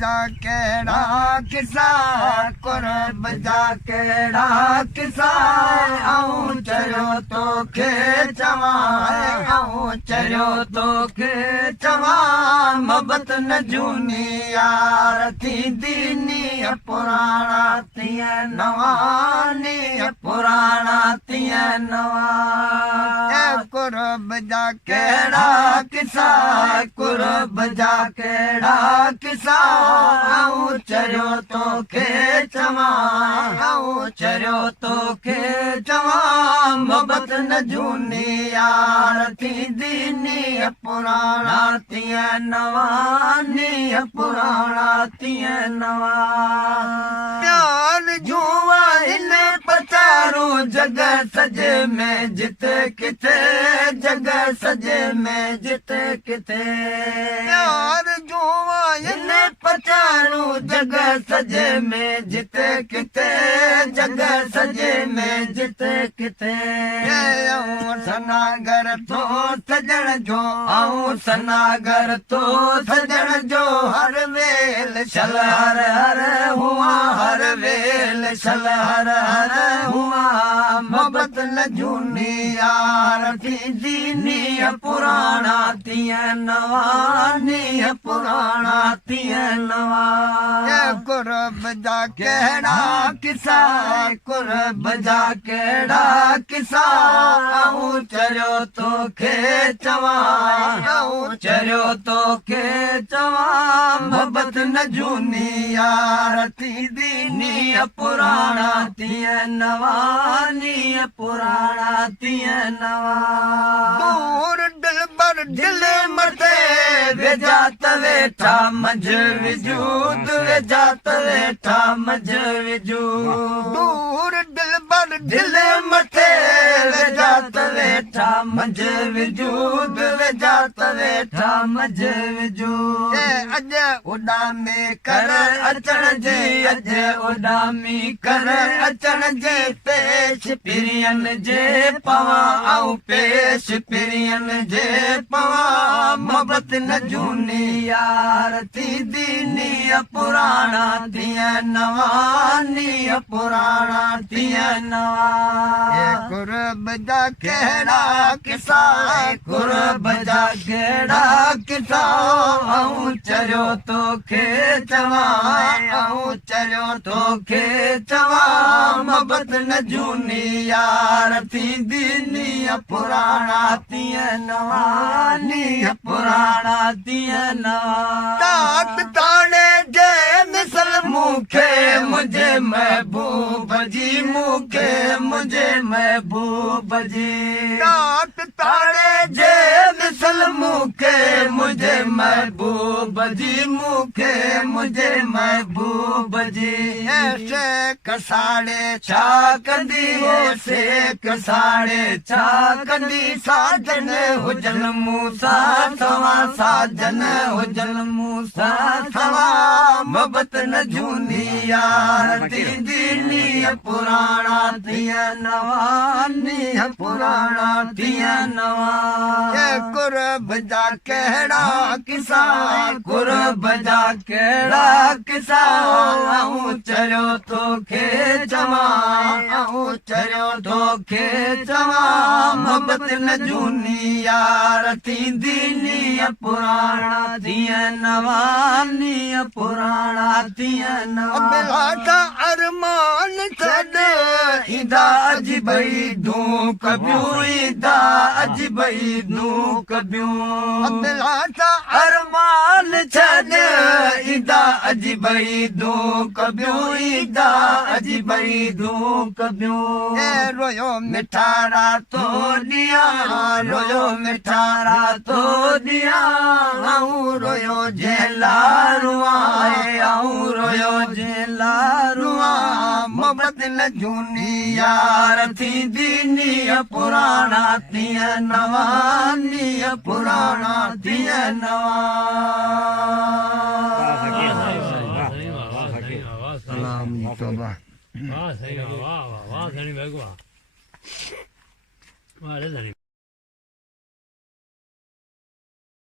बजा केड़ा किसा कुरब जा केड़ा किसा आऊं चरियो तोखे चवां आऊं चरियो तोखे चवां मोहब्बत न झूनी यार थींदी नी पुराणा तीअं नवां नी पुराणा तीअं नवां कुरब जा केड़ा किसा कुरब जा केड़ा किसा आऊं चरियो तोखे चवां आऊं चरियो तोखे चवां मोहब्बत न झूनी यार थींदी नी पुराणा तीअं नवां नी पुराणा तीअं नवां प्यार जुआ इन पचारो जगह सजे में जिते किथे जगह सजे में जिते किथे प्यार जुआ इन पचारो जगह सजे में जिते किथे जगह सजे में जिते किथे आऊं सनागर तो सजण जो आऊं सनागर तो सजण जो हर वेल शल हर हर हुआ हर वेल शल हर हर हुआ मोहब्बत न झूनी यार थींदी नी पुराणा तीअं नवां नी पुराणा तीअं नवां कुरब जा केड़ा किसा कुरब जा केड़ा किसा आऊं चरियो तोखे चवां आऊं चरियो तोखे चवां मोहब्बत न झूनी यार थींदी नी पुराणा तीअं नवां नी पुराणा तीअं नवां दूर दिलबर दिल मथे वेजात वेठा मंझ विजूद वेजात वेठा मंझ विजूद दूर दिलबर दिल मथे वेजात वेठा मंझ विजूद वेजात वेठा मंझ विजूद अज उडामी कर अचण जे अज उडामी कर अचण जे पेश पिरियन जे पवां आऊं पेश पिरियन जे पवां मोहब्बत न झूनी यार थींदी नी पुराणा तीअं नवां नी पुराणा तीअं नवां कुरब जा केड़ा किसा कुरब जा केड़ा किसा आऊं चरियो तोखे चवां आऊं चरियो तोखे चवां मोहब्बत न झूनी यार थींदी नी पुराणा तीअं नवां नी पुराणा तीअं नवां तात ताणे जे मिसल मूंखे मुंहिंजे महबूब जी मूंखे मुंहिंजे महबूब जी तात ताणे जे मिसल मूंखे मुंहिंजे महबूब जी मूंखे मुंहिंजे महबूब जी शेख साड़े छा कंदी शेख साड़े छा कंदी साजन हुजन मूंसां सवां साजन हुजन मूंसां सवां मोहब्बत न झूनी यार थींदी नी पुराणा तीअं नवां नी पुराणा तीअं नवां कुरब जा केड़ा किसा कुरब जा केड़ा किसा आऊं चरियो तोखे चवां आऊं चरियो तोखे चवां मोहब्बत न झूनी यार थींदी नी पुराणा तीअं नवां नी पुराणा तीअं नवां अरमान छॾ ईंदा अॼु भई धूक ॿियूं ईंदा अॼु भई धूक ॿियूं अरमान छॾ ईंदा अॼु भई धूक ॿियूं ईंदा अॼु भई धूक ॿियूं रोयो मिठारा तो ॾियां रोयो मिठारा तो ॾियां आऊं रोयो जेलारुआ आऊं रोयो जेलारुआ मोहब्बत न झूनी यार थींदी नी पुराणा तीअं नवां नी पुराणा तीअं नवां वाले धरी